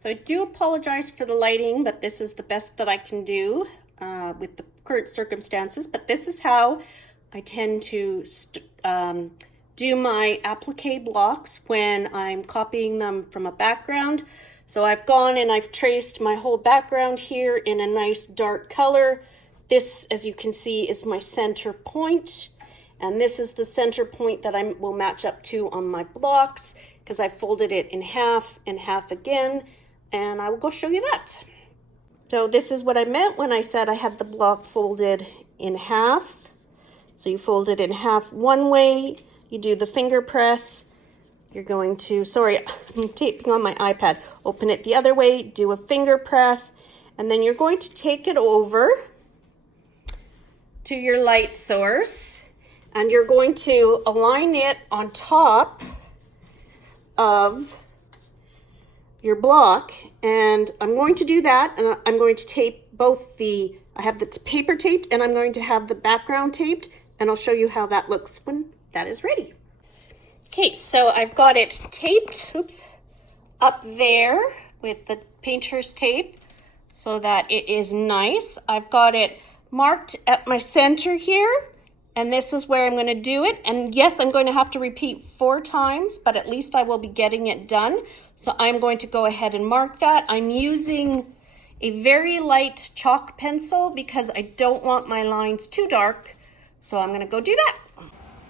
So I do apologize for the lighting, but this is the best that I can do with the current circumstances. But this is how I tend to do my applique blocks when I'm copying them from a background. So I've gone and I've traced my whole background here in a nice dark color. This, as you can see, is my center point. And this is the center point that I will match up to on my blocks because I folded it in half and half again. And I will go show you that. So this is what I meant when I said I had the block folded in half. So you fold it in half one way, you do the finger press, you're going to, sorry, I'm taping on my iPad, open it the other way, do a finger press, and then you're going to take it over to your light source, and you're going to align it on top of your block. And I'm going to do that, and I'm going to tape both I have the paper taped and I'm going to have the background taped, and I'll show you how that looks when that is ready. Okay, so I've got it taped, up there with the painter's tape so that it is nice. I've got it marked at my center here, and this is where I'm going to do it. And yes, I'm going to have to repeat 4 times, but at least I will be getting it done. So I'm going to go ahead and mark that. I'm using a very light chalk pencil because I don't want my lines too dark. So I'm going to go do that.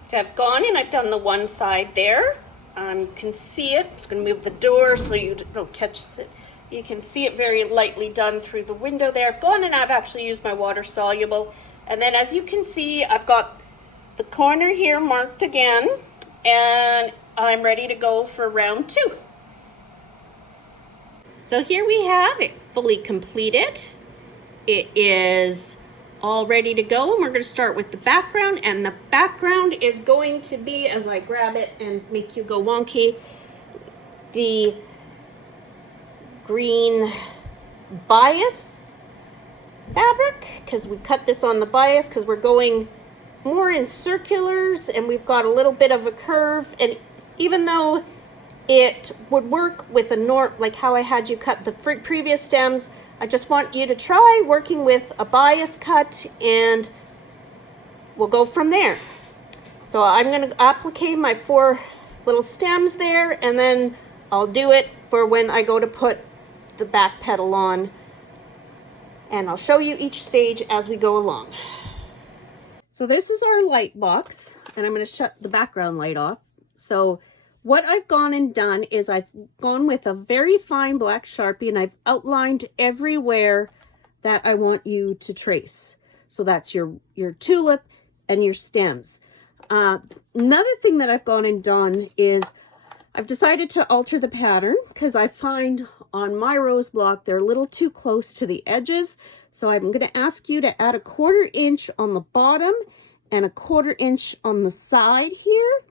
So I've gone and I've done the one side there. You can see it. It's going to move the door so you don't catch it. You can see it very lightly done through the window there. I've gone and I've actually used my water soluble. And then as you can see, I've got the corner here marked again, and I'm ready to go for round 2. So here we have it fully completed. It is all ready to go, and we're going to start with the background, and the background is going to be, as I grab it and make you go wonky, the green bias fabric, because we cut this on the bias because we're going more in circulars and we've got a little bit of a curve. And even though it would work with like how I had you cut the previous stems, I just want you to try working with a bias cut and we'll go from there. So I'm going to applique my 4 little stems there, and then I'll do it for when I go to put the back petal on, and I'll show you each stage as we go along. So this is our light box, and I'm going to shut the background light off. So what I've gone and done is I've gone with a very fine black Sharpie, and I've outlined everywhere that I want you to trace. So that's your tulip and your stems. Another thing that I've gone and done is I've decided to alter the pattern because I find on my rose block they're a little too close to the edges. So I'm going to ask you to add a 1/4 inch on the bottom and a 1/4 inch on the side here.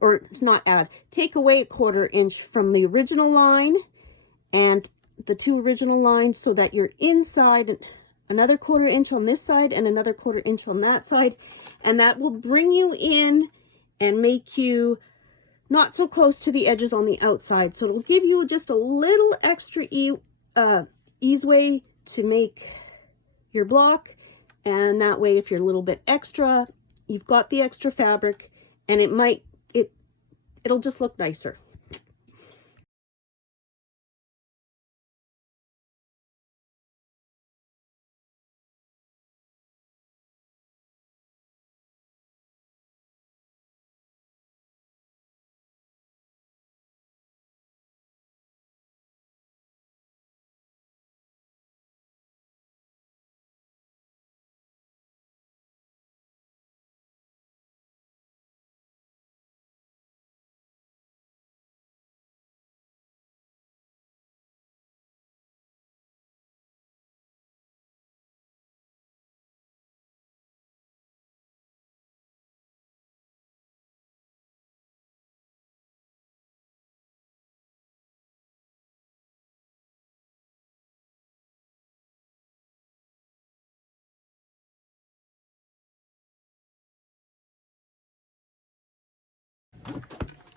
Or not add, take away a 1/4 inch from the original line and the 2 original lines so that you're inside, another 1/4 inch on this side and another 1/4 inch on that side. And that will bring you in and make you not so close to the edges on the outside. So it'll give you just a little extra ease way to make your block. And that way, if you're a little bit extra, you've got the extra fabric, and it'll just look nicer.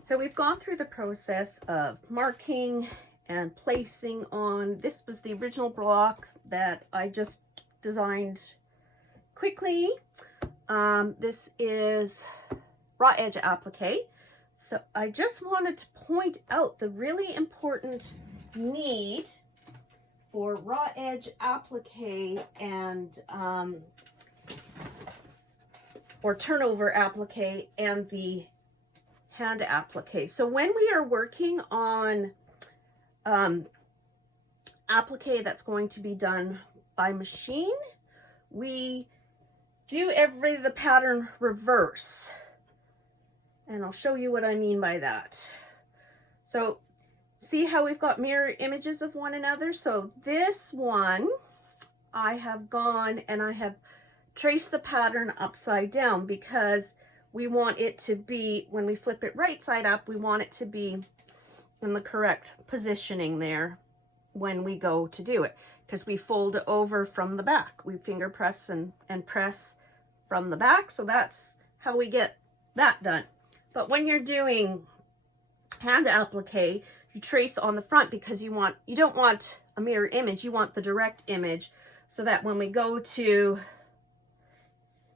So we've gone through the process of marking and placing on, this was the original block that I just designed quickly. This is raw edge applique. So I just wanted to point out the really important need for raw edge applique and or turnover applique and the hand applique. So when we are working on applique that's going to be done by machine, we do the pattern reverse. And I'll show you what I mean by that. So see how we've got mirror images of one another? So this one, I have gone and I have traced the pattern upside down because we want it to be, when we flip it right side up, we want it to be in the correct positioning there when we go to do it, because we fold it over from the back. We finger press and press from the back. So that's how we get that done. But when you're doing hand applique, you trace on the front because you don't want a mirror image, you want the direct image, so that when we go to,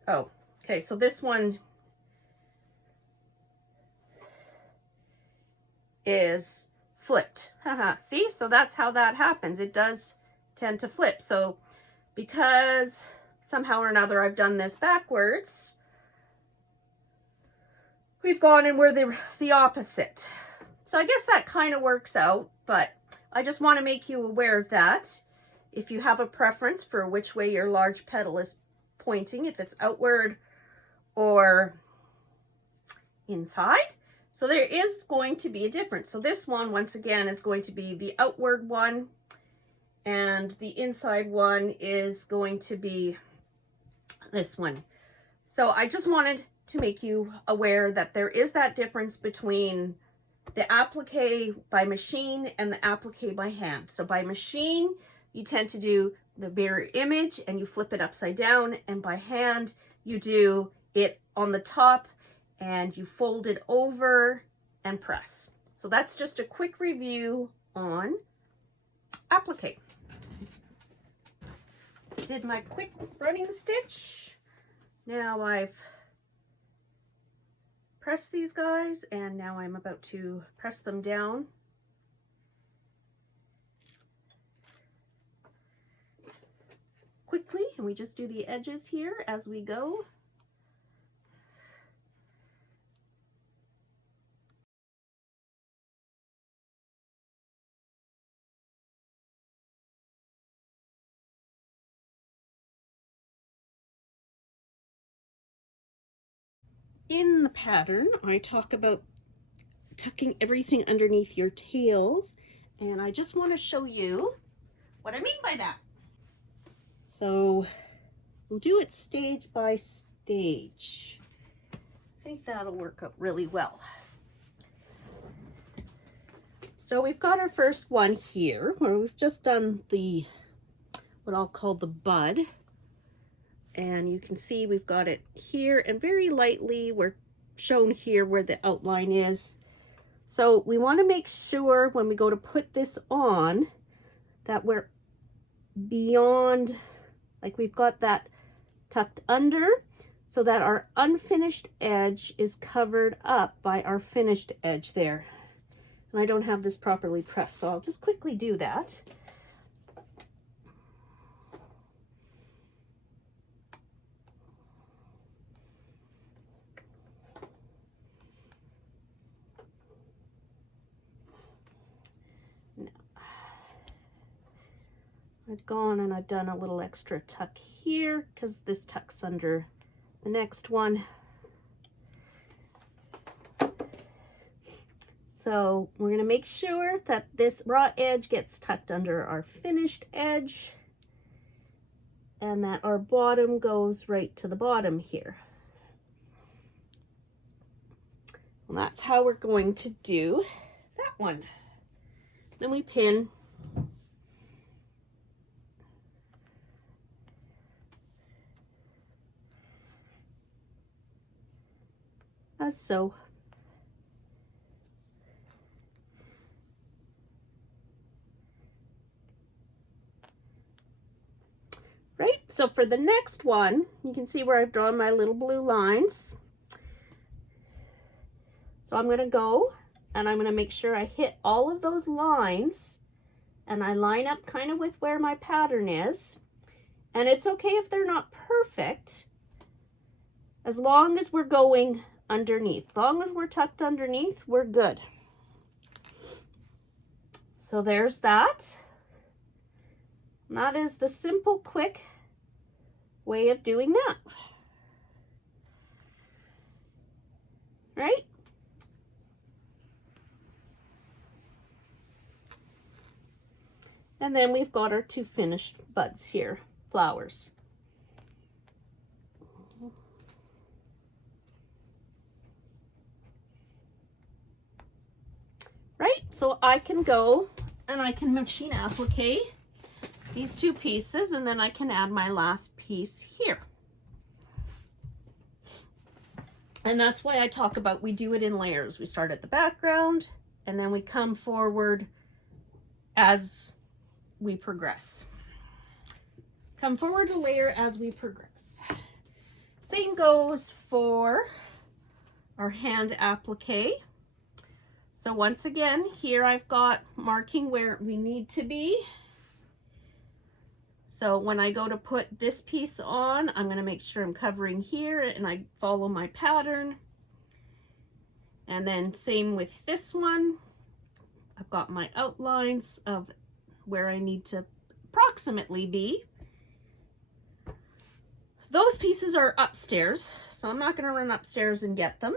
oh, okay, so this one is flipped. Haha, see? So that's how that happens. It does tend to flip. So because somehow or another I've done this backwards, we've gone and we're the opposite. So I guess that kind of works out, but I just want to make you aware of that. If you have a preference for which way your large petal is pointing, if it's outward or inside. So there is going to be a difference. So this one, once again, is going to be the outward one, and the inside one is going to be this one. So I just wanted to make you aware that there is that difference between the applique by machine and the applique by hand. So by machine, you tend to do the mirror image and you flip it upside down, and by hand, you do it on the top and you fold it over and press. So that's just a quick review on applique. Did my quick running stitch. Now I've pressed these guys, and now I'm about to press them down. Quickly, and we just do the edges here as we go. In the pattern, I talk about tucking everything underneath your tails, and I just want to show you what I mean by that. So we'll do it stage by stage. I think that'll work out really well. So we've got our first one here where we've just done what I'll call the bud. And you can see we've got it here, and very lightly we're shown here where the outline is. So we want to make sure when we go to put this on that we're beyond, like we've got that tucked under, so that our unfinished edge is covered up by our finished edge there. And I don't have this properly pressed, so I'll just quickly do that. I've gone and I've done a little extra tuck here because this tucks under the next one. So we're going to make sure that this raw edge gets tucked under our finished edge, and that our bottom goes right to the bottom here. And that's how we're going to do that one. Then we pin. As so. right? So for the next one, you can see where I've drawn my little blue lines. So I'm going to go and I'm going to make sure I hit all of those lines and I line up kind of with where my pattern is. And it's okay if they're not perfect, as long as we're going underneath. As long as we're tucked underneath, we're good. So there's that. And that is the simple, quick way of doing that. Right? And then we've got our two finished buds here, flowers. Right? So I can go and I can machine applique these two pieces, and then I can add my last piece here. And that's why I talk about we do it in layers. We start at the background and then we come forward as we progress. Come forward a layer as we progress. Same goes for our hand applique. So once again, here I've got marking where we need to be. So when I go to put this piece on, I'm going to make sure I'm covering here and I follow my pattern. And then same with this one. I've got my outlines of where I need to approximately be. Those pieces are upstairs, so I'm not going to run upstairs and get them,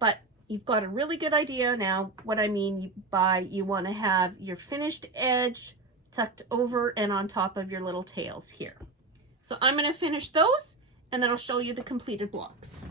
but you've got a really good idea now what I mean by you want to have your finished edge tucked over and on top of your little tails here. So I'm going to finish those and then I'll show you the completed blocks.